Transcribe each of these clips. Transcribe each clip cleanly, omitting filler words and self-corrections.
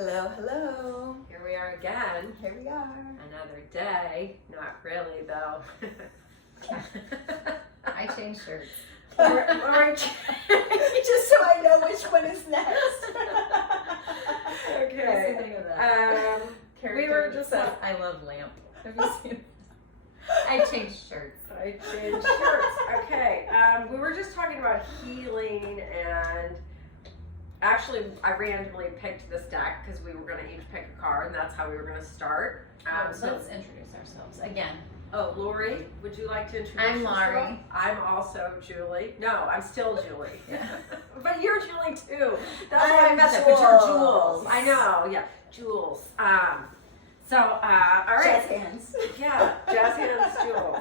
Hello, hello. Here we are again. Here we are. Another day. Not really, though. I change shirts. Or Just so I know which one is next. okay. Think of that. We were just I love lamp. Have you seen? I change shirts. I changed shirts. Okay. We were just talking about healing, and actually, I randomly picked this deck because we were going to each pick a card, and that's how we were going to start. Let's introduce ourselves again. Oh, Laurie, would you like to introduce I'm yourself? Laurie. I'm also Julie. No, I'm still Julie. Yeah. But you're Julie too. That's I'm why I messed up with your Jules. Jules. I know, yeah, Jules. All right. Jazz hands. Yeah, jazz hands, Jules.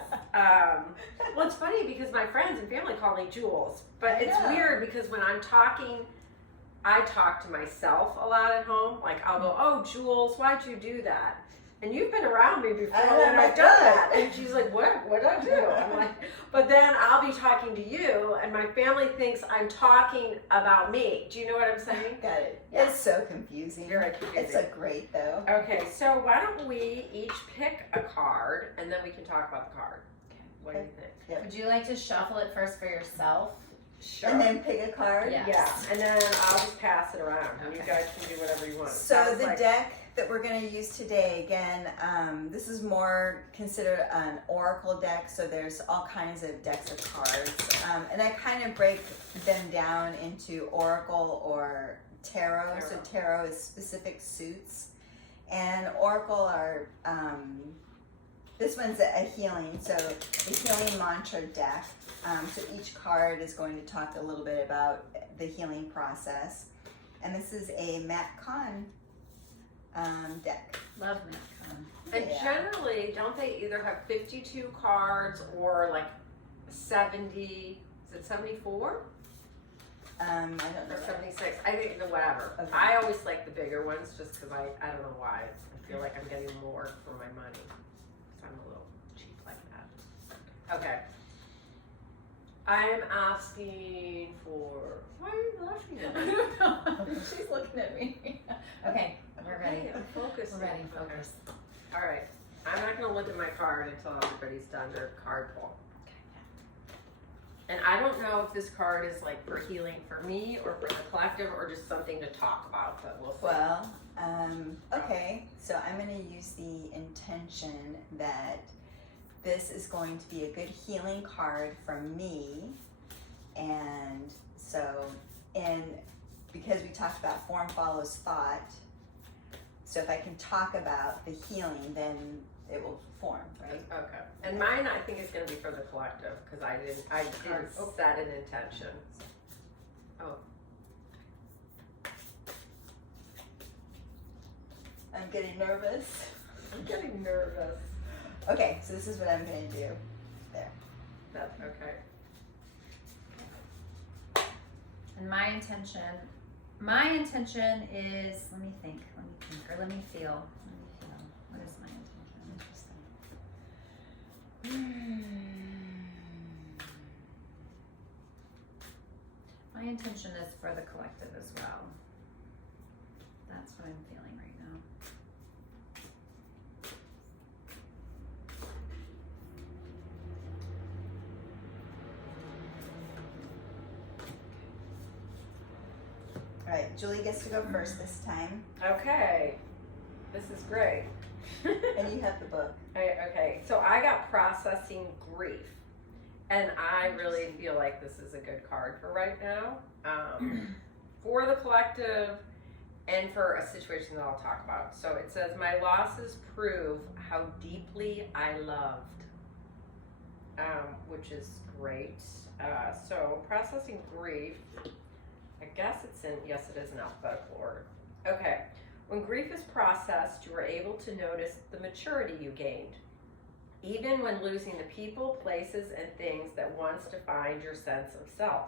Well, it's funny because my friends and family call me Jules, but it's weird because when I'm talking, I talk to myself a lot at home. Like I'll go, "Oh, Jules, why'd you do that?" And you've been around me before when I've done that. And she's like, what did I do? I'm like, but then I'll be talking to you and my family thinks I'm talking about me. Do you know what I'm saying? Got it. Yeah. It's so confusing. Very confusing. It's a great though. Okay, so why don't we each pick a card and then we can talk about the card. Okay. What do you think? Yep. Would you like to shuffle it first for yourself? Sure. And then pick a card. Yeah. Yeah, and then I'll just pass it around and you guys can do whatever you want. So Sounds the like- deck that we're going to use today, again, this is more considered an oracle deck, so there's all kinds of decks of cards. And I kind of break them down into oracle or tarot. So tarot is specific suits. And oracle are, this one's a healing, so the healing mantra deck. So each card is going to talk a little bit about the healing process. And this is a Matt Kahn deck. Love Matt. And generally, don't they either have 52 cards or like 70, is it 74? I don't know. Or 76, I think the whatever. Okay. I always like the bigger ones just because I don't know why. I feel like I'm getting more for my money. So I'm a little cheap like that. Okay. I'm asking for, why are you laughing at me? She's looking at me. Okay, we're ready. Okay, I'm focusing. We're ready. Okay. Focus. All right. I'm not going to look at my card until everybody's done their card pull. And I don't know if this card is like for healing for me or for the collective or just something to talk about, but we'll see. Well, okay. So I'm going to use the intention that this is going to be a good healing card from me. And so, because we talked about form follows thought, so if I can talk about the healing, then it will form, right? Okay. And mine, I think, is going to be for the collective because I didn't set an intention. Oh. I'm getting nervous. I'm getting nervous. Okay, so this is what I'm going to do. There. That's okay. And my intention is, let me think, or let me feel. What is my intention? My intention is for the collective as well. That's what I'm feeling right now. All right, Julie gets to go first this time, Okay. This is great. and you have the book. Okay, so I got processing grief, and I really feel like this is a good card for right now, for the collective, and for a situation that I'll talk about. So it says, my losses prove how deeply I loved, which is great. So processing grief, I guess it's in, yes, it is in alphabetical order. Okay. When grief is processed, you are able to notice the maturity you gained, even when losing the people, places, and things that once defined your sense of self.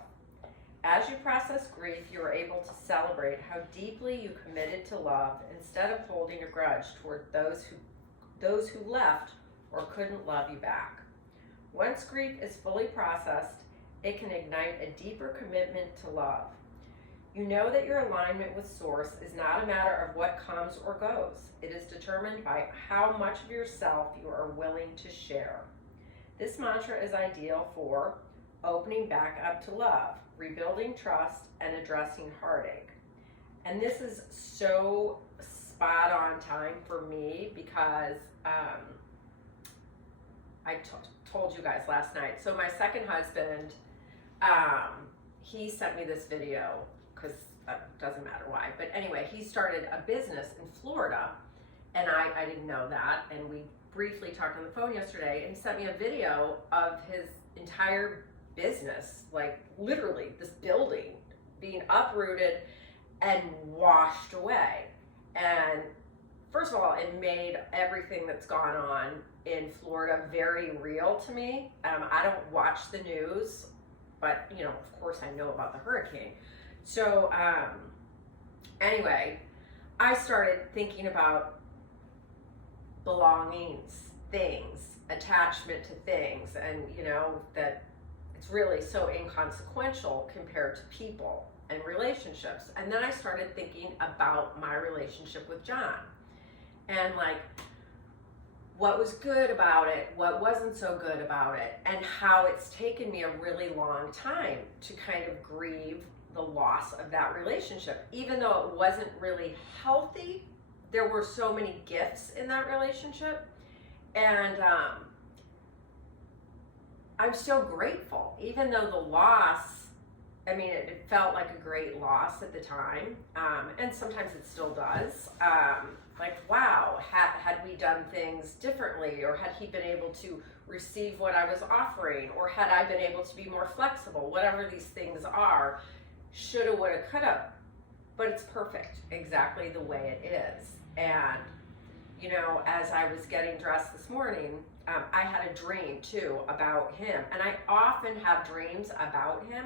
As you process grief, you are able to celebrate how deeply you committed to love instead of holding a grudge toward those who left or couldn't love you back. Once grief is fully processed, it can ignite a deeper commitment to love. You know that your alignment with Source is not a matter of what comes or goes. It is determined by how much of yourself you are willing to share. This mantra is ideal for opening back up to love, rebuilding trust, and addressing heartache. And this is so spot on time for me because I told you guys last night. So my second husband, he sent me this video because it doesn't matter why. But anyway, he started a business in Florida, and I didn't know that. And we briefly talked on the phone yesterday, and he sent me a video of his entire business, like literally this building being uprooted and washed away. And first of all, it made everything that's gone on in Florida very real to me. I don't watch the news, but you know, of course I know about the hurricane. So anyway, I started thinking about belongings, things, attachment to things, and you know, that it's really so inconsequential compared to people and relationships. And then I started thinking about my relationship with John and like what was good about it, what wasn't so good about it, and how it's taken me a really long time to kind of grieve the loss of that relationship. Even though it wasn't really healthy, there were so many gifts in that relationship. And I'm so grateful, even though the loss, I mean, it felt like a great loss at the time, and sometimes it still does. Like, wow, had we done things differently, or had he been able to receive what I was offering, or had I been able to be more flexible, whatever these things are, shoulda, woulda, coulda. But it's perfect, exactly the way it is. And, you know, as I was getting dressed this morning, I had a dream too about him. And I often have dreams about him.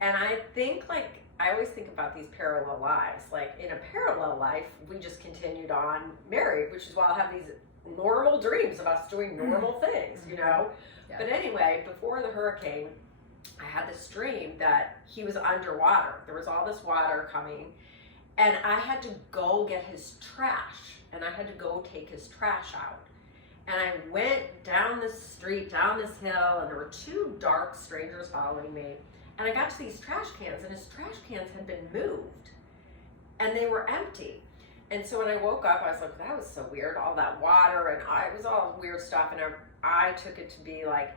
And I think, like, I always think about these parallel lives. Like, in a parallel life, we just continued on married, which is why I'll have these normal dreams of us doing normal things, you know? Yeah. But anyway, before the hurricane, I had this dream that he was underwater. There was all this water coming, and I had to go get his trash, and I had to go take his trash out. And I went down this street, down this hill, and there were two dark strangers following me. And I got to these trash cans, and his trash cans had been moved, and they were empty. And so when I woke up, I was like, that was so weird, all that water, and it was all weird stuff. And I took it to be like,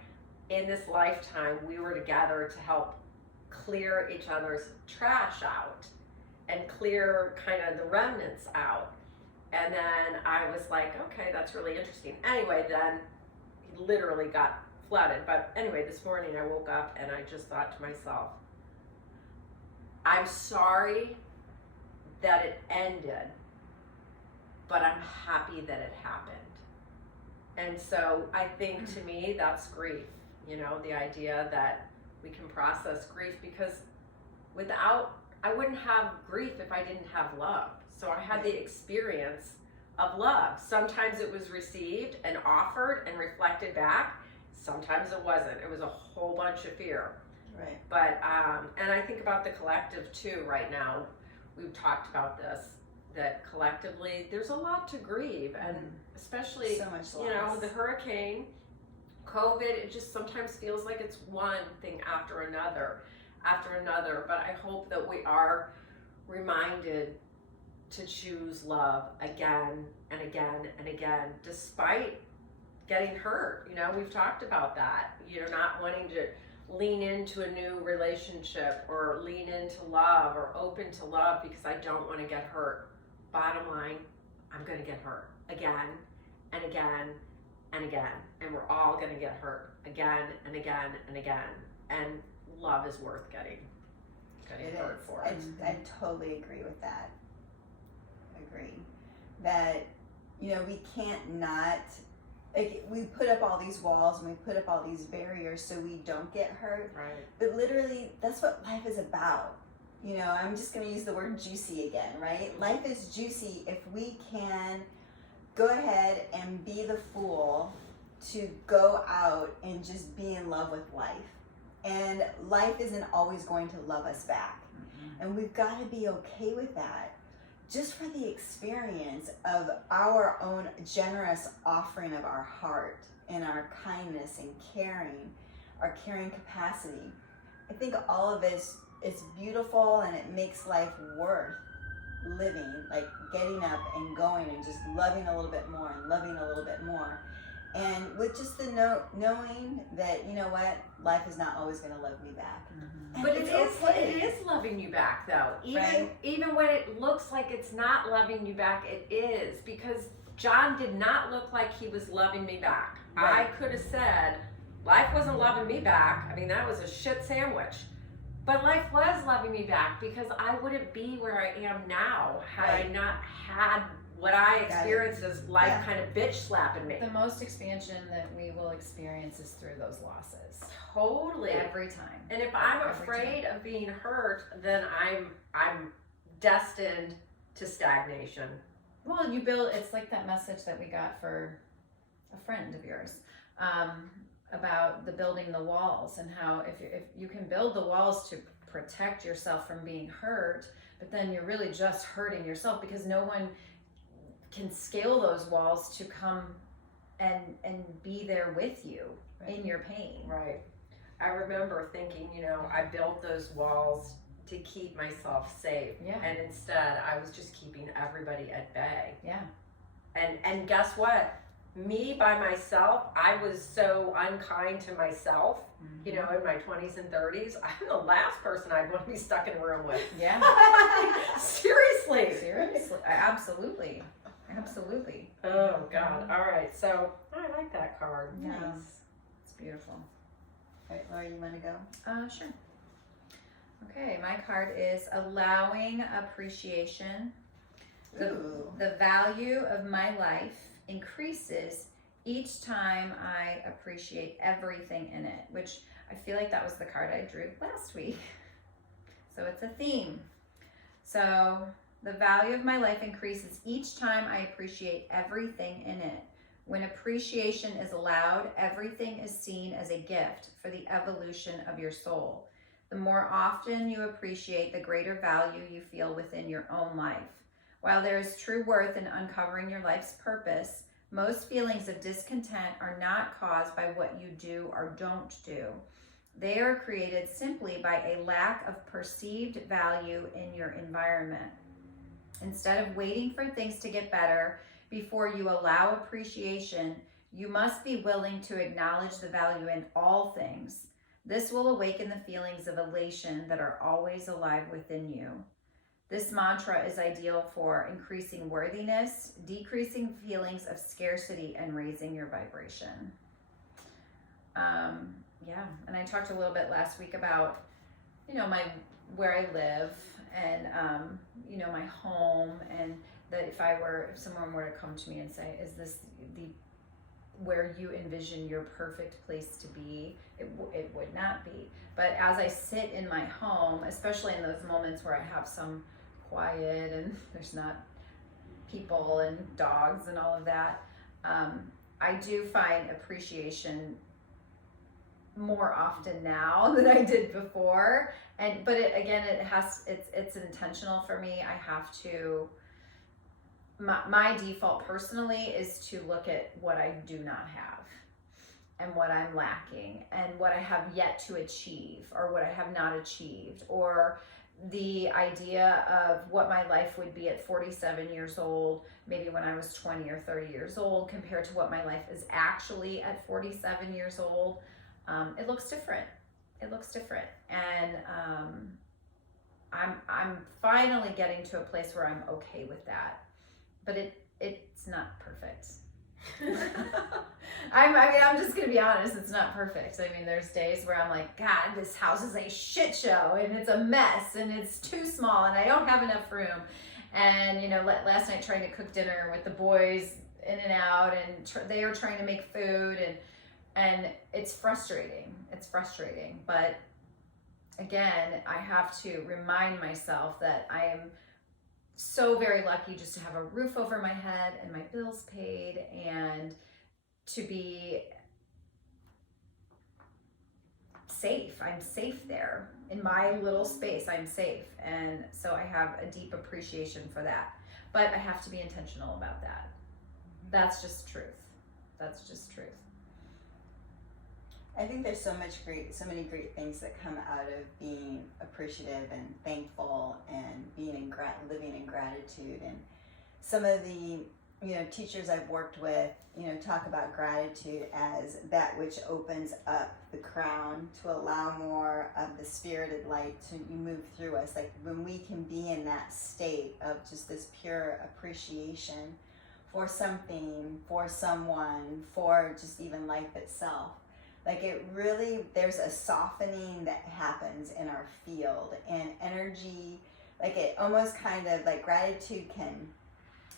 in this lifetime, we were together to help clear each other's trash out and clear kind of the remnants out. And then I was like, okay, that's really interesting. Anyway, then he literally got flooded. But anyway, this morning I woke up and I just thought to myself, I'm sorry that it ended, but I'm happy that it happened. And so I think, to me, that's grief. You know, the idea that we can process grief, because I wouldn't have grief if I didn't have love. So I had the experience of love. Sometimes it was received and offered and reflected back. Sometimes it wasn't. It was a whole bunch of fear. Right. But, and I think about the collective too right now. We've talked about this, that collectively there's a lot to grieve, and especially, so much you know, loss. the hurricane, COVID, it just sometimes feels like it's one thing after another. But I hope that we are reminded to choose love again and again and again, despite getting hurt. You know, we've talked about that. You're not wanting to lean into a new relationship or lean into love or open to love because I don't want to get hurt. Bottom line, I'm going to get hurt again and again and again. And we're all going to get hurt again and again and again. And love is worth getting hurt for it. I totally agree with that. Agree. That, you know, we can't not, like, we put up all these walls and we put up all these barriers so we don't get hurt. Right. But literally, that's what life is about. You know, I'm just going to use the word juicy again, right? Life is juicy if we can go ahead and be the fool to go out and just be in love with life. And life isn't always going to love us back. And we've got to be okay with that, just for the experience of our own generous offering of our heart and our kindness and caring, our caring capacity. I think all of it's beautiful, and it makes life worth living, like getting up and going and just loving a little bit more and loving a little bit more. And with just the knowing that, you know what, life is not always going to love me back. But it is loving you back, though. Even when it looks like it's not loving you back, it is, because John did not look like he was loving me back. I could have said life wasn't loving me back. I mean, that was a shit sandwich. But life was loving me back, because I wouldn't be where I am now had I not had what I experienced as life kind of bitch slapping me. The most expansion that we will experience is through those losses. Totally. Every time. And if I'm afraid of being hurt, then I'm destined to stagnation. Well, it's like that message that we got for a friend of yours, about the building the walls, and how if you can build the walls to protect yourself from being hurt, but then you're really just hurting yourself, because no one can scale those walls to come and be there with you in your pain. Right. I remember thinking, I built those walls to keep myself safe. Yeah. And instead I was just keeping everybody at bay. Yeah. And guess what? Me by myself, I was so unkind to myself, in my 20s and 30s. I'm the last person I'd want to be stuck in a room with. Yeah. Seriously. Absolutely. Absolutely. Oh, God. All right. So I like that card. Yeah. Nice. It's beautiful. All right, Laurie, you want to go? Sure. Okay, my card is allowing appreciation. The value of my life increases each time I appreciate everything in it, which I feel like that was the card I drew last week. So it's a theme. So the value of my life increases each time I appreciate everything in it. When appreciation is allowed, everything is seen as a gift for the evolution of your soul. The more often you appreciate, the greater value you feel within your own life. While there is true worth in uncovering your life's purpose, most feelings of discontent are not caused by what you do or don't do. They are created simply by a lack of perceived value in your environment. Instead of waiting for things to get better before you allow appreciation, you must be willing to acknowledge the value in all things. This will awaken the feelings of elation that are always alive within you. This mantra is ideal for increasing worthiness, decreasing feelings of scarcity, and raising your vibration. And I talked a little bit last week about, where I live and, my home, and that if someone were to come to me and say, is this where you envision your perfect place to be? It would not be. But as I sit in my home, especially in those moments where I have some quiet and there's not people and dogs and all of that, I do find appreciation more often now than I did before. But it's intentional for me. I have to, my default personally is to look at what I do not have and what I'm lacking and what I have yet to achieve or what I have not achieved, or the idea of what my life would be at 47 years old, maybe when I was 20 or 30 years old, compared to what my life is actually at 47 years old. It looks different. And I'm finally getting to a place where I'm okay with that, but it's not perfect. I'm just gonna be honest, it's not perfect. I mean, there's days where I'm like, God, this house is a shit show and it's a mess and it's too small and I don't have enough room. And last night trying to cook dinner with the boys in and out, and they are trying to make food, and it's frustrating. But again, I have to remind myself that I am so very lucky just to have a roof over my head and my bills paid, and to be safe. I'm safe there in my little space. I'm safe. And so I have a deep appreciation for that. But I have to be intentional about that. That's just truth. That's just truth. I think there's so many great things that come out of being appreciative and thankful and being living in gratitude. And some of the teachers I've worked with, talk about gratitude as that which opens up the crown to allow more of the spirited light to move through us. Like when we can be in that state of just this pure appreciation for something, for someone, for just even life itself. Like it really, there's a softening that happens in our field, and energy, like it almost kind of like gratitude can,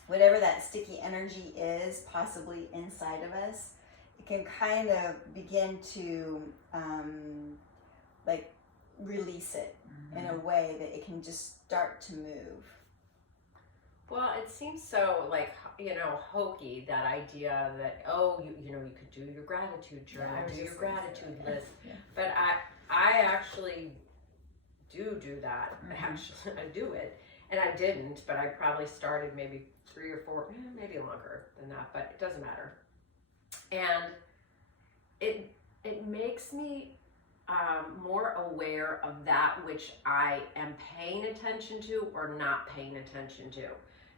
whatever that sticky energy is possibly inside of us, it can kind of begin to like release it in a way that it can just start to move. Well, it seems so like, hokey, that idea that, you could do your gratitude journal, do your gratitude list. Yeah. But I actually do that. Actually, I do it. And I didn't, but I probably started maybe 3 or 4, maybe longer than that, but it doesn't matter. And it makes me more aware of that which I am paying attention to or not paying attention to.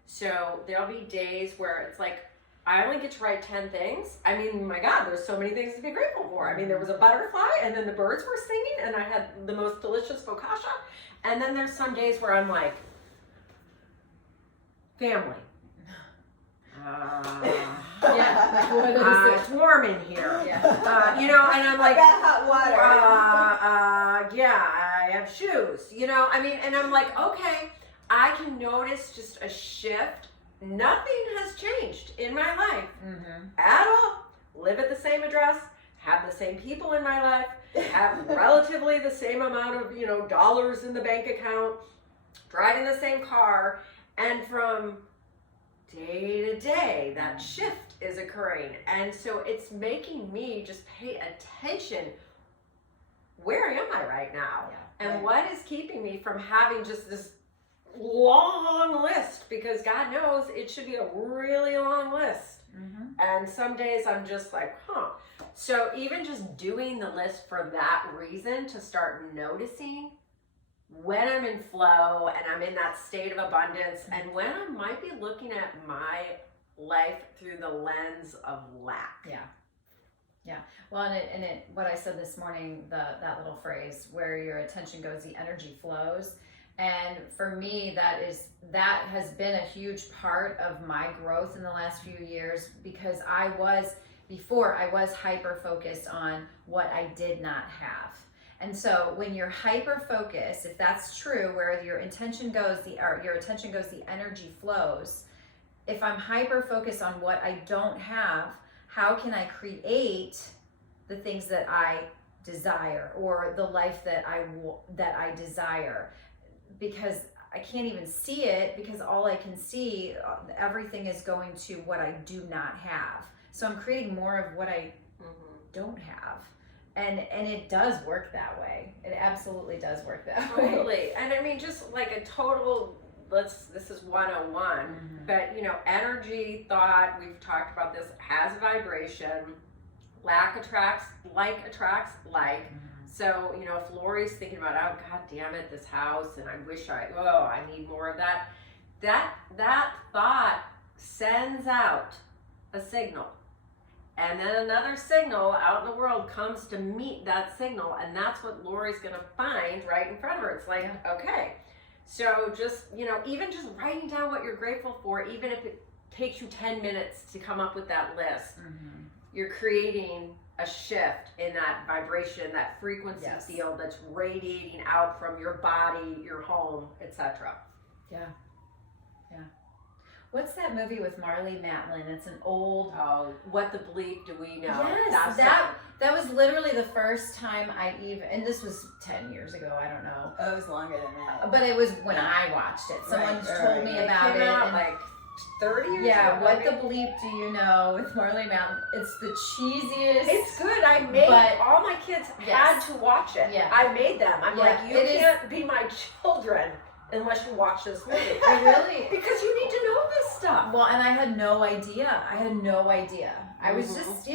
So there'll be days where it's like, I only get to write 10 things. I mean, my God, there's so many things to be grateful for. I mean, there was a butterfly, and then the birds were singing, and I had the most delicious focaccia. And then there's some days where I'm like, family. It's warm in here. Yeah. And I'm like, I got hot water. I have shoes. And I'm like, okay, I can notice just a shift. Nothing has changed in my life at all. Live at the same address, have the same people in my life, have relatively the same amount of, dollars in the bank account, driving the same car, and from day to day, that shift is occurring. And so it's making me just pay attention. Where am I right now? Yeah. And what is keeping me from having just this long list? Because God knows it should be a really long list. And some days I'm just like, So even just doing the list for that reason, to start noticing when I'm in flow and I'm in that state of abundance, and when I might be looking at my life through the lens of lack. Yeah. Well, and what I said this morning, that little phrase, where your attention goes, the energy flows. And for me, that has been a huge part of my growth in the last few years, because before I was hyper focused on what I did not have. And so when you're hyper focused, if that's true, where your attention goes, the energy flows. If I'm hyper focused on what I don't have, how can I create the things that I desire, or the life that I desire? Because I can't even see it, because all I can see, everything is going to what I do not have. So I'm creating more of what I don't have. And it does work that way. It absolutely does work that way. Totally. And I mean, just like a total, this is 101, but energy, thought, we've talked about this, has a vibration. Lack attracts like. So, if Laurie's thinking about, oh, God damn it, this house, and I wish I need more of that. That thought sends out a signal. And then another signal out in the world comes to meet that signal. And that's what Laurie's going to find right in front of her. It's like, okay. So just, even just writing down what you're grateful for, even if it takes you 10 minutes to come up with that list, you're creating a shift in that vibration, that frequency field that's radiating out from your body, your home, etc. Yeah. What's that movie with Marlee Matlin? It's an old... Oh, What the Bleep Do We Know? Yes, that was literally the first time I even... And this was 10 years ago, I don't know. Oh, it was longer than that. But it was when I watched it. Someone told me about it. Out like 30 years Yeah, old. what the bleep do you know with Marley Mountain? It's the cheesiest. It's good. I made But- all my kids had Yes. to watch it. Yeah. I made them. I'm Yeah, like, you it is- can't be my children unless you watch this movie. really. Because you need to know this stuff. Well, and I had no idea. I was Mhm. just,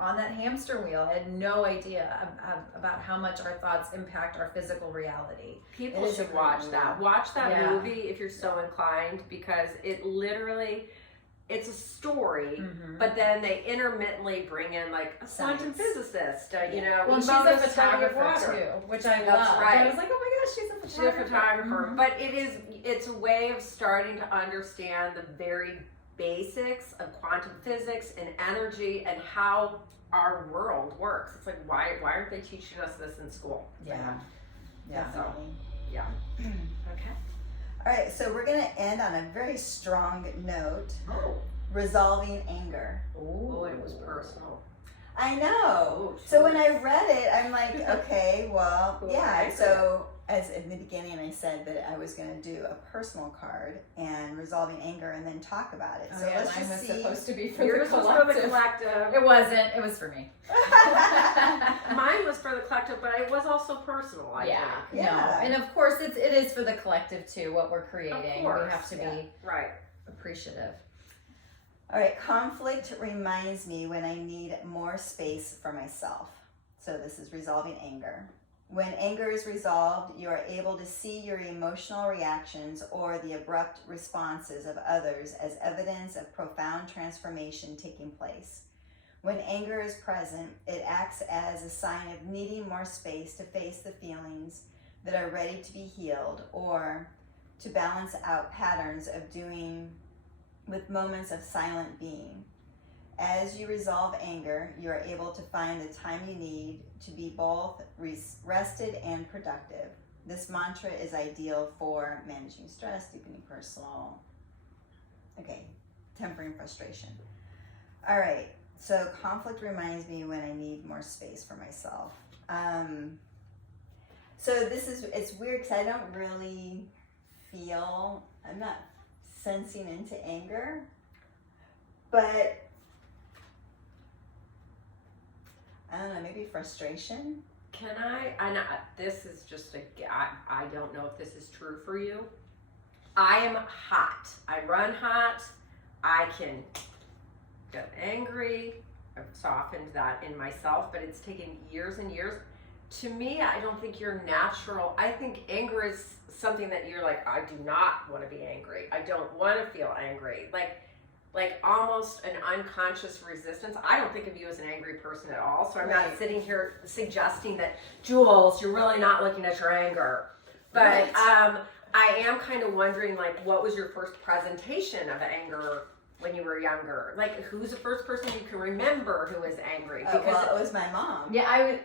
on that hamster wheel. I had no idea about how much our thoughts impact our physical reality. People It is should a watch great that. movie. Watch that Yeah. movie if you're so inclined, because it literally, it's a story, Mhm. but then they intermittently bring in like a quantum Science. physicist, Well, she's about a the study of photographer water. too, which I That's love. right. I was like, oh my gosh, she's a She's a photographer. photographer, Mhm. but it's a way of starting to understand the very basics of quantum physics and energy and how our world works. It's like, why aren't they teaching us this in school? Yeah. Yeah. Definitely. Yeah. Okay. All right, so we're gonna end on a very strong note, Oh. resolving anger. Oh, it was personal. I know. Oh, So when I sure. read it, I'm like, okay, well, Cool. yeah. So as in the beginning, I said that I was going to do a personal card and resolving anger, and then talk about it. So let's mine was just see. supposed to be for Yours the was for the collective. collective. It wasn't. It was for me. Mine was for the collective, but it was also personal, I Yeah. think. No. Yeah. And of course, it is for the collective too. What we're creating, we course, have to yeah. be Right. appreciative. All right, conflict reminds me when I need more space for myself. So this is resolving anger. When anger is resolved, you are able to see your emotional reactions or the abrupt responses of others as evidence of profound transformation taking place. When anger is present, it acts as a sign of needing more space to face the feelings that are ready to be healed, or to balance out patterns of doing with moments of silent being. As you resolve anger, you are able to find the time you need to be both rested and productive. This mantra is ideal for managing stress, deepening personal, tempering frustration. All right, so conflict reminds me when I need more space for myself. So it's weird because I don't really I'm not sensing into anger, but I don't know, maybe frustration. Can I know this is just I don't know if this is true for you. I am hot. I run hot. I can get angry. I've softened that in myself, but it's taken years and years. To me, I don't think you're natural. I think anger is something that you're like, I do not want to be angry. I don't want to feel angry. Like almost an unconscious resistance. I don't think of you as an angry person at all. So I'm Right. not sitting here suggesting that, Jules, you're really not looking at your anger. But Right. I am kind of wondering, like, what was your first presentation of anger when you were younger? Like, who's the first person you can remember who was angry? Well, it was my mom. Yeah, I would.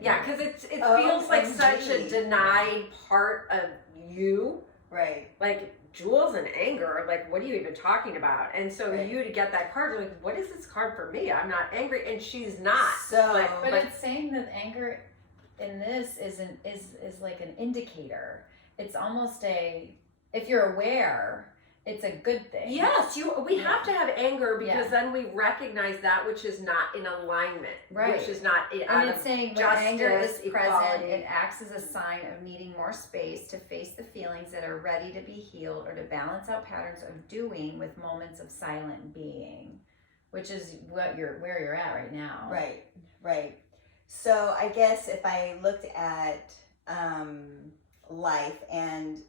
Yeah, because it Oh, feels like such a indeed. denied part of you. Right. Like, Jules in anger, like, what are you even talking about? And so Right. you to get that card, you're like, what is this card for me? I'm not angry, and she's not. So, But it's saying that anger in this is like an indicator. It's almost if you're aware, it's a good thing. Yes, we have to have anger because Yeah. then we recognize that which is not in alignment, Right. which is not And it's saying when anger is justice, present, equality. it acts as a sign of needing more space to face the feelings that are ready to be healed, or to balance out patterns of doing with moments of silent being, which is where you're at right now. right. So I guess if I looked at life and,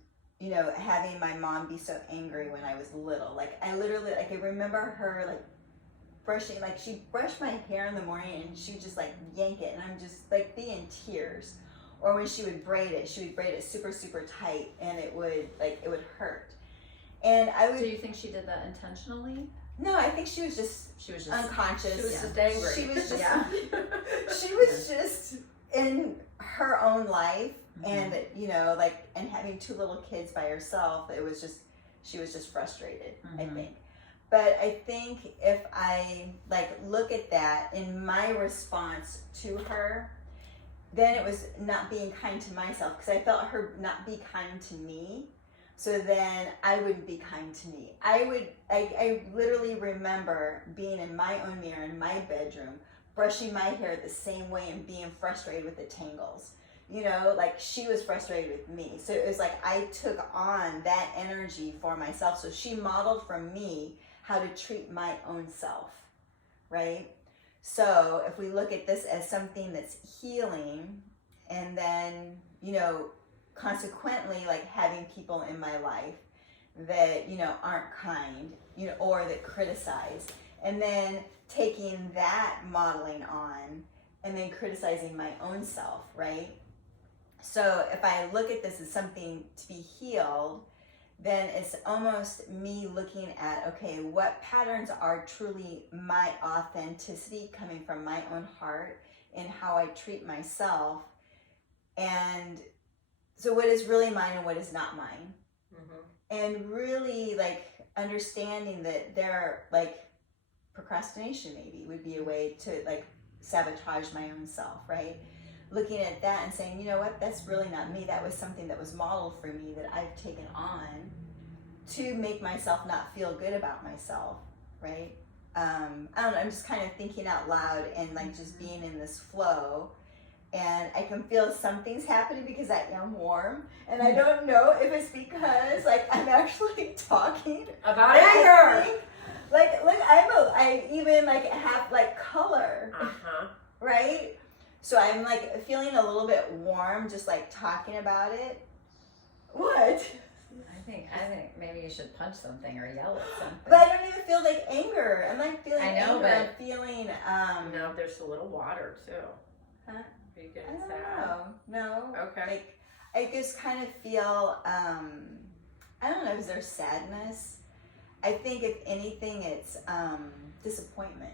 having my mom be so angry when I was little, like I literally, like I remember her like brushing, like she'd brush my hair in the morning and she would just like yank it and I'm just like be in tears. Or when she would braid it super, super tight and it would hurt. And I would, Do you think she did that intentionally? no, I think she was just unconscious. She was Yeah. just angry. She was just, Yeah. she was just in her own life, Mhm. and and having two little kids by herself, she was just frustrated, I Mhm. think. But I think if I look at that in my response to her, then it was not being kind to myself, because I felt her not be kind to me. so then I wouldn't be kind to me. I literally remember being in my own mirror in my bedroom, brushing my hair the same way and being frustrated with the tangles. You know, like she was frustrated with me. So it was like I took on that energy for myself. So she modeled from me how to treat my own self, right? So if we look at this as something that's healing, and then, you know, consequently, like having people in my life that, you know, aren't kind, you know, or that criticize, and then taking that modeling on and then criticizing my own self, right? So if I look at this as something to be healed, then it's almost me looking at, okay, what patterns are truly my authenticity coming from my own heart and how I treat myself, and so what is really mine and what is not mine. And really like understanding that there are like procrastination maybe would be a way to like sabotage my own self, right? Looking at that and saying, you know what, that's really not me. That was something that was modeled for me that I've taken on to make myself not feel good about myself, right? I don't know, I'm just kind of thinking out loud and like just being in this flow. And I can feel something's happening because I am warm. And I don't know if it's because like I'm actually talking about anger. Like look, I even like have like color, right? So I'm like feeling a little bit warm, just like talking about it. What? I think maybe you should punch something or yell at something. But I don't even feel like anger. I'm like feeling I know, anger. but I'm feeling No, there's a little water too. Huh? Are you I getting don't sad? know. No. Okay. Like I just kind of feel I don't know, is there sadness? I think if anything it's disappointment.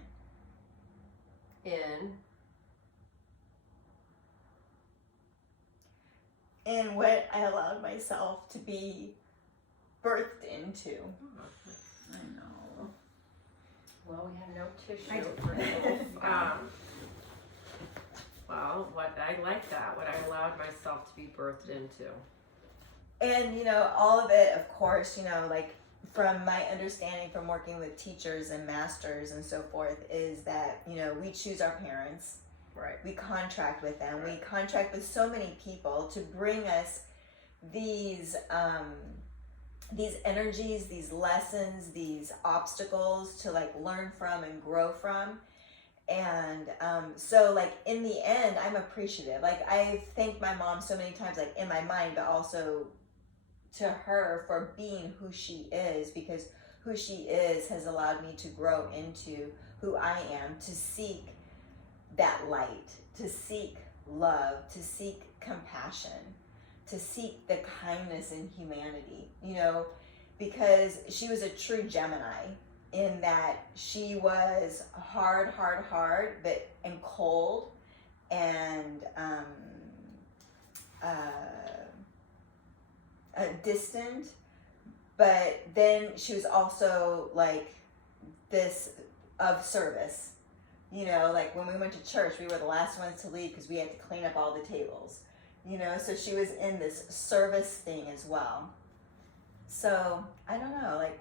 In what I allowed myself to be birthed into. I know. Well, we have no tissue. I for this. Well, what I like that, what I allowed myself to be birthed into. And, you know, all of it, of course, you know, like from my understanding from working with teachers and masters and so forth, is that, you know, we choose our parents. Right. We contract with them. Right. We contract with so many people to bring us these energies, these lessons, these obstacles to like learn from and grow from. And so like in the end, I'm appreciative. Like I've thanked my mom so many times, like in my mind, but also to her for being who she is, because who she is has allowed me to grow into who I am, to seek that light, to seek love, to seek compassion, to seek the kindness in humanity, you know, because she was a true Gemini in that she was hard, but and cold and distant, but then she was also like this of service. You know, like when we went to church, we were the last ones to leave because we had to clean up all the tables. You know, so she was in this service thing as well. So I don't know, like.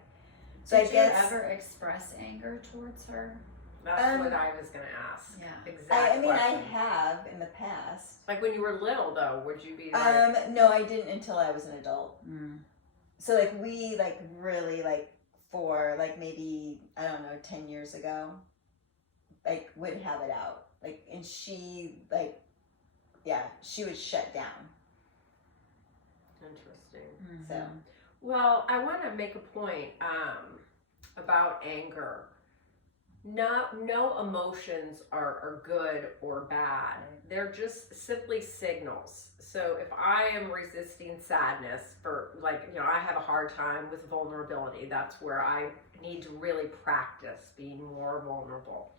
So Did I guess. you ever express anger towards her? That's what I was going to ask. Yeah. Exactly. I mean, I have in the past. Like when you were little, though, would you be like? No, I didn't until I was an adult. So like we like really like for like maybe I don't know 10 years ago, like would have it out. Like and she like, yeah, she would shut down. Interesting. So. Well, I want to make a point about anger. No emotions are good or bad. They're just simply signals. So if I am resisting sadness for like, you know, I have a hard time with vulnerability. That's where I need to really practice being more vulnerable.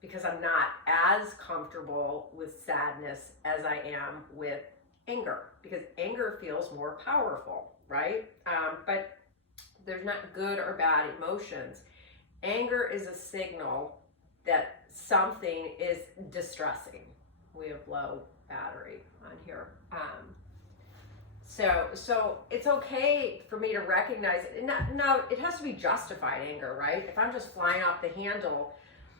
Because I'm not as comfortable with sadness as I am with anger, because anger feels more powerful, right? But there's not good or bad emotions. Anger is a signal that something is distressing. We have low battery on here. So it's okay for me to recognize it. Now, it has to be justified anger, right? If I'm just flying off the handle,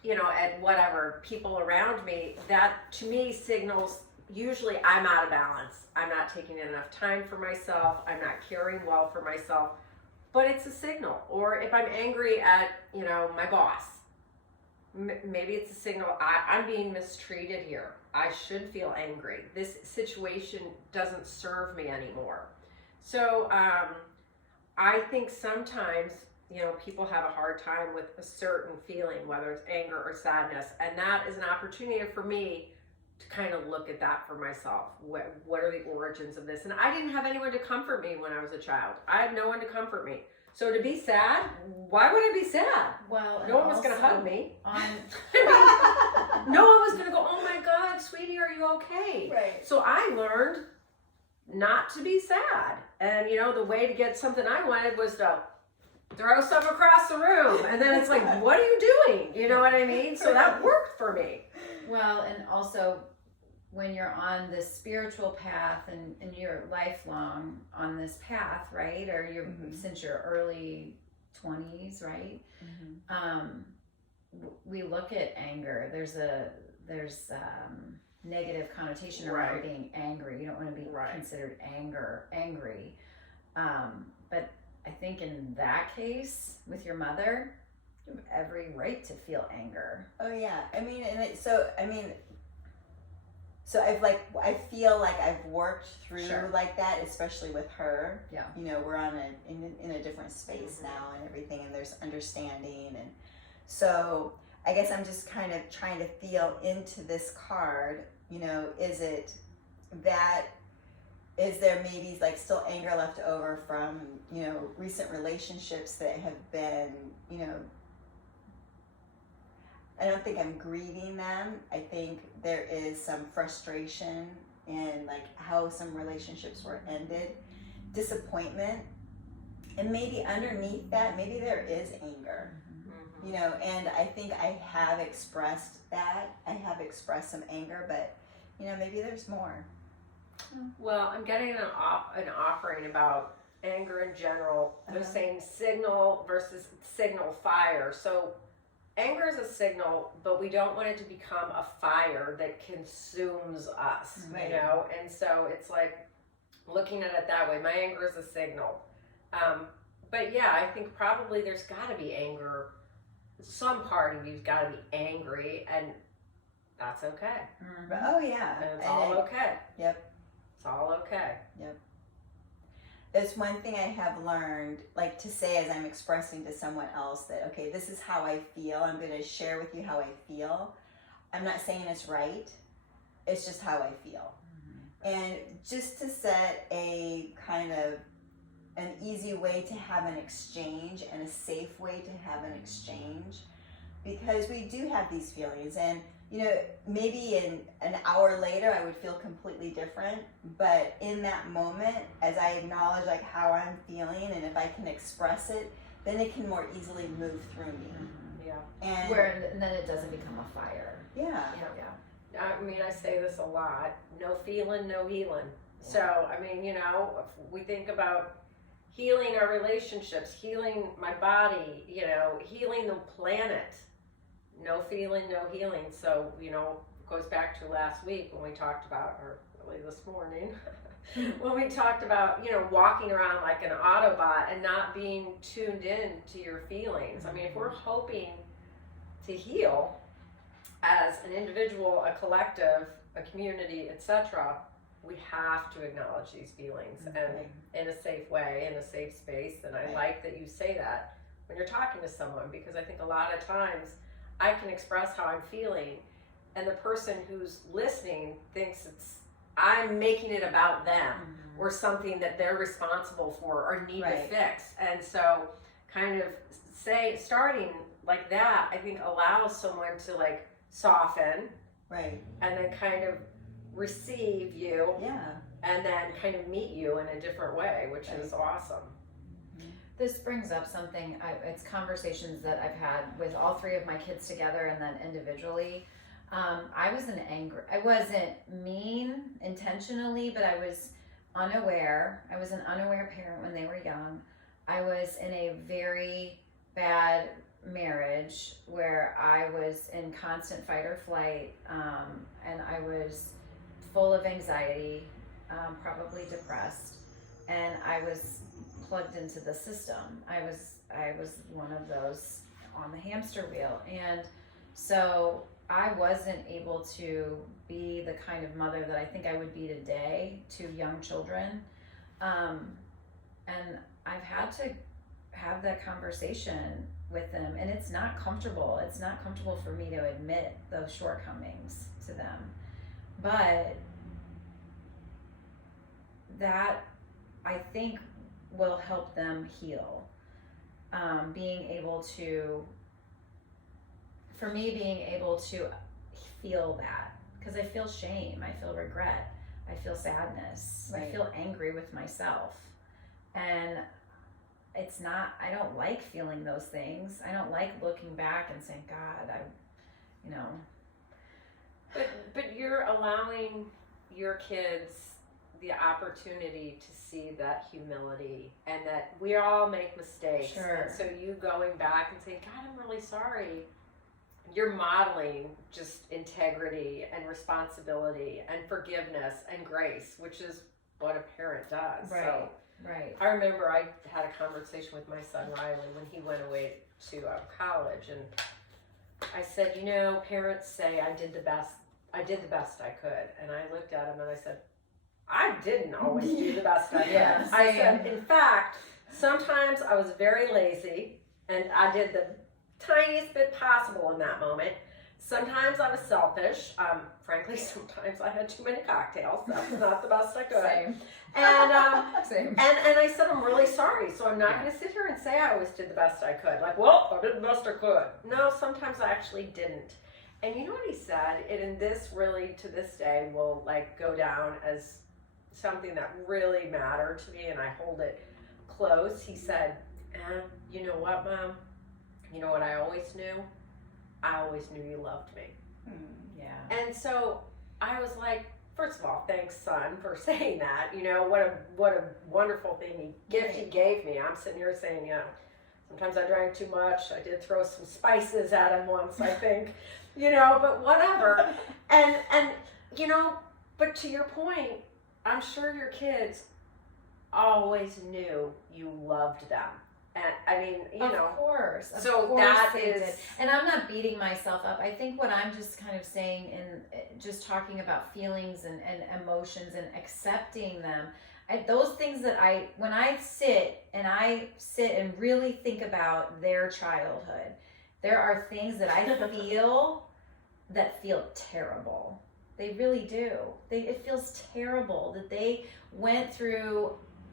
at whatever people around me, that to me signals usually I'm out of balance. I'm not taking enough time for myself. I'm not caring well for myself. But it's a signal. Or if I'm angry at, my boss, maybe it's a signal I'm being mistreated here. I should feel angry. This situation doesn't serve me anymore. So I think sometimes, people have a hard time with a certain feeling, whether it's anger or sadness. And that is an opportunity for me to kind of look at that for myself. What are the origins of this? And I didn't have anyone to comfort me when I was a child. I had no one to comfort me. So to be sad, why would I be sad? Well, no one was going to hug me. On No one was going to go, oh my God, sweetie, are you okay? Right. So I learned not to be sad. And, the way to get something I wanted was to throw stuff across the room. And then it's like, what are you doing? You know what I mean? So that worked for me. Well, and also when you're on this spiritual path and you're lifelong on this path, right? Or you're since your early 20s, right? We look at anger. There's negative connotation around being angry. You don't want to be considered angry. But I think in that case with your mother, you have every right to feel anger. Oh yeah. So I feel like I've worked through like that, especially with her. Yeah. We're in a different space now and everything, and there's understanding, and so I guess I'm just kind of trying to feel into this card. Is there maybe like still anger left over from recent relationships that have been I don't think I'm grieving them. I think there is some frustration in like how some relationships were ended, disappointment, and maybe underneath that, maybe there is anger, and I think I have expressed that. I have expressed some anger, but maybe there's more. Well, I'm getting an offering about anger in general. They're saying signal versus signal fire. So anger is a signal, but we don't want it to become a fire that consumes us, And so it's like looking at it that way. My anger is a signal. But yeah, I think probably there's got to be anger. Some part of you's got to be angry, and that's okay. Oh yeah. And it's all okay. Yep. It's all okay. Yep. There's one thing I have learned, like to say as I'm expressing to someone else that, okay, this is how I feel. I'm going to share with you how I feel. I'm not saying it's right. It's just how I feel. And just to set a kind of an easy way to have an exchange and a safe way to have an exchange, because we do have these feelings, and maybe in an hour later I would feel completely different, but in that moment, as I acknowledge like how I'm feeling, and if I can express it, then it can more easily move through me. Yeah. And then it doesn't become a fire. Yeah. I mean, I say this a lot. No feeling, no healing. So, I mean, if we think about healing our relationships, healing my body, healing the planet. No feeling, no healing. So, it goes back to last week when we talked about, or really this morning, when we talked about, walking around like an Autobot and not being tuned in to your feelings. I mean, if we're hoping to heal as an individual, a collective, a community, etc., we have to acknowledge these feelings and in a safe way, in a safe space. And I like that you say that when you're talking to someone, because I think a lot of times I can express how I'm feeling, and the person who's listening thinks I'm making it about them or something that they're responsible for or need to fix. And so kind of starting like that, I think allows someone to like soften and then kind of receive you and then kind of meet you in a different way, which is awesome. This brings up something, it's conversations that I've had with all three of my kids together and then individually. I wasn't mean intentionally, but I was unaware. I was an unaware parent when they were young. I was in a very bad marriage where I was in constant fight or flight, and I was full of anxiety, probably depressed, and I was plugged into the system. I was one of those on the hamster wheel, and so I wasn't able to be the kind of mother that I think I would be today to young children, and I've had to have that conversation with them, and it's not comfortable. It's not comfortable for me to admit those shortcomings to them, but that I think will help them heal. Being able to feel that, because I feel shame, I feel regret, I feel sadness, Right. I feel angry with myself, and I don't like feeling those things. I don't like looking back and saying, God, But you're allowing your kids the opportunity to see that humility, and that we all make mistakes. Sure. And so you going back and saying, God, I'm really sorry. You're modeling just integrity and responsibility and forgiveness and grace, which is what a parent does. So Right. I remember I had a conversation with my son Riley when he went away to college, and I said, parents say I did the best I could, and I looked at him and I said, I didn't always do the best I could. Yeah, I said, in fact, sometimes I was very lazy and I did the tiniest bit possible in that moment. Sometimes I was selfish. Frankly, sometimes I had too many cocktails. That was not the best I could. Same. And Same. and I said, I'm really sorry. So I'm not going to sit here and say I always did the best I could. Like, well, I did the best I could. No, sometimes I actually didn't. And you know what he said? And this really, to this day, will go down as something that really mattered to me, and I hold it close. He said, you know what, Mom? You know what I always knew? I always knew you loved me. Yeah. And so I was like, first of all, thanks, son, for saying that. What a wonderful gift he gave me. I'm sitting here saying, sometimes I drank too much. I did throw some spices at him once, I think, but whatever. And but to your point, I'm sure your kids always knew you loved them. And I mean, Of course. So that they is, did. And I'm not beating myself up. I think what I'm just kind of saying, and just talking about feelings and emotions and accepting them, those things that when I sit and really think about their childhood, there are things that I feel that feel terrible. They really do. It feels terrible that they went through,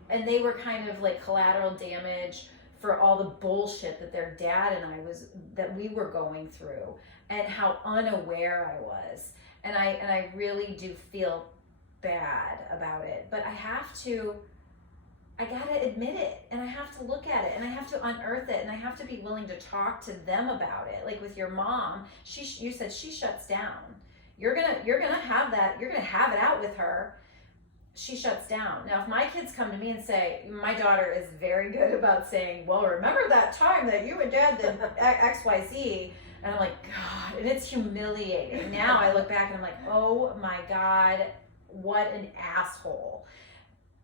and they were kind of like collateral damage for all the bullshit that their dad and that we were going through, and how unaware I was. And I really do feel bad about it, but I gotta admit it, and I have to look at it, and I have to unearth it, and I have to be willing to talk to them about it. Like with your mom, you said she shuts down. You're gonna have that. You're gonna have it out with her. She shuts down. Now, if my kids come to me and say, my daughter is very good about saying, well, remember that time that you and dad did X, Y, Z, and I'm like, God, and it's humiliating. Now I look back and I'm like, oh my God, what an asshole.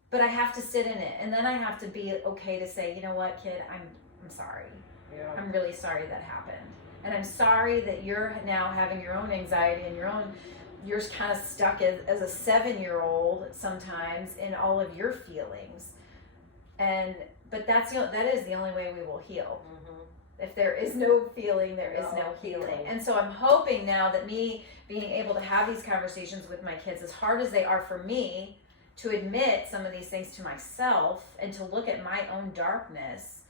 But I have to sit in it, and then I have to be okay to say, you know what, kid, I'm sorry. Yeah. I'm really sorry that happened. And I'm sorry that you're now having your own anxiety and you're kind of stuck as a 7-year-old sometimes in all of your feelings. But that is the only way we will heal. Mm-hmm. If there is no feeling, there is no healing. And so I'm hoping now that me being able to have these conversations with my kids, as hard as they are for me, to admit some of these things to myself and to look at my own darkness,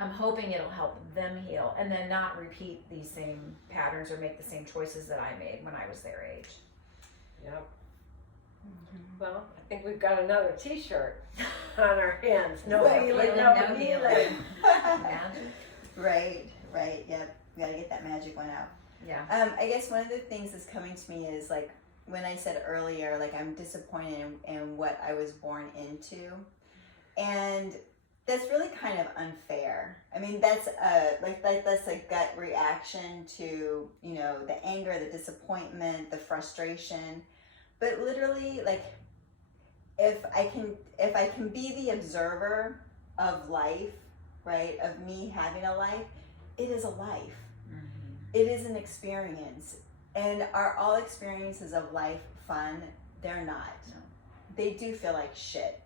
I'm hoping it'll help them heal and then not repeat these same patterns or make the same choices that I made when I was their age. Yep. Mm-hmm. Well, I think we've got another T-shirt on our hands. No healing, no healing. Magic. Right. Yep. We gotta get that magic one out. Yeah. I guess one of the things that's coming to me is when I said earlier, like I'm disappointed in what I was born into, and that's really kind of unfair. I mean, that's that's a gut reaction to, you know, the anger, the disappointment, the frustration. But literally, like, if I can be the observer of life, right, of me having a life, it is a life. Mm-hmm. It is an experience. And are all experiences of life fun? They're not. No. They do feel like shit.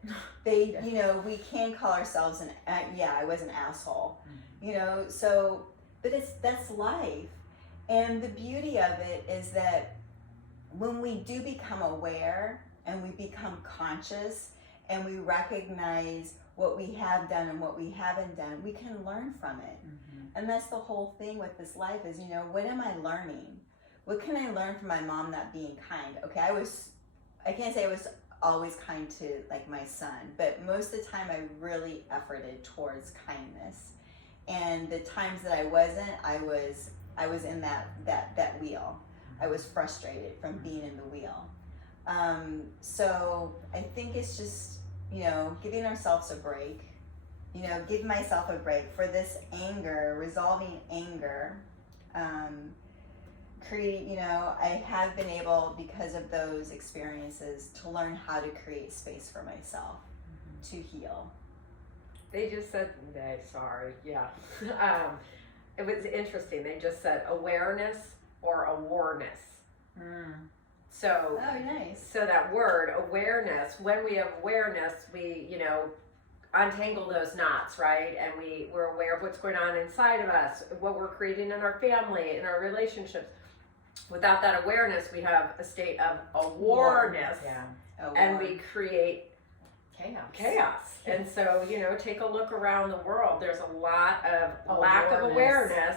They, you know, we can call ourselves I was an asshole, Mm-hmm. you know, so, but that's life. And the beauty of it is that when we do become aware and we become conscious and we recognize what we have done and what we haven't done, we can learn from it. Mm-hmm. And that's the whole thing with this life is, you know, what am I learning? What can I learn from my mom not being kind? Okay, I can't say I was always kind to like my son, but most of the time I really efforted towards kindness. And the times that I wasn't, I was in that wheel. I was frustrated from being in the wheel. So I think it's just, you know, giving ourselves a break, you know, give myself a break for this anger, resolving anger. You know, I have been able, because of those experiences, to learn how to create space for myself to heal. They just said, it was interesting. They just said awareness or awareness. Mm. So, Oh, nice. so that word awareness, when we have awareness, we, you know, untangle those knots, right? And we're aware of what's going on inside of us, what we're creating in our family, in our relationships. Without that awareness, we have a state of awareness, and we create chaos. And so, you know, take a look around the world. There's a lot of lack of awareness,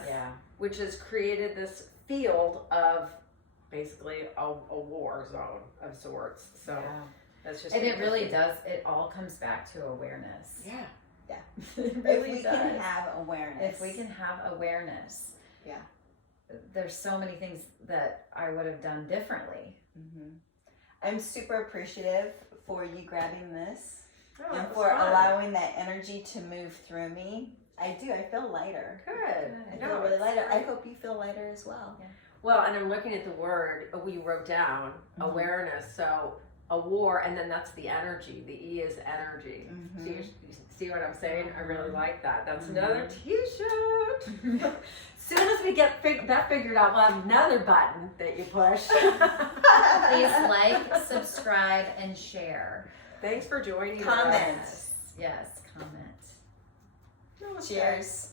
which has created this field of basically a war zone of sorts. So that's just, and it really does. It all comes back to awareness. Yeah. It If really we does. can have awareness. If we can have awareness, Yeah. There's so many things that I would have done differently. Mm-hmm. I'm super appreciative for you grabbing this Oh, and it was for fun. allowing that energy to move through me. I do. I feel lighter. Good. I No, feel really it's lighter. I great. hope you feel lighter as well. Yeah. Well, and I'm looking at the word we wrote down, awareness. So a war, and then that's the energy. The E is energy. Mhm. See what I'm saying? I really like that. That's another T-shirt. Soon as we get that figured out, we'll have another button that you push. Please like, subscribe, and share. Thanks for joining Comment. us. Yes, comment. Cheers.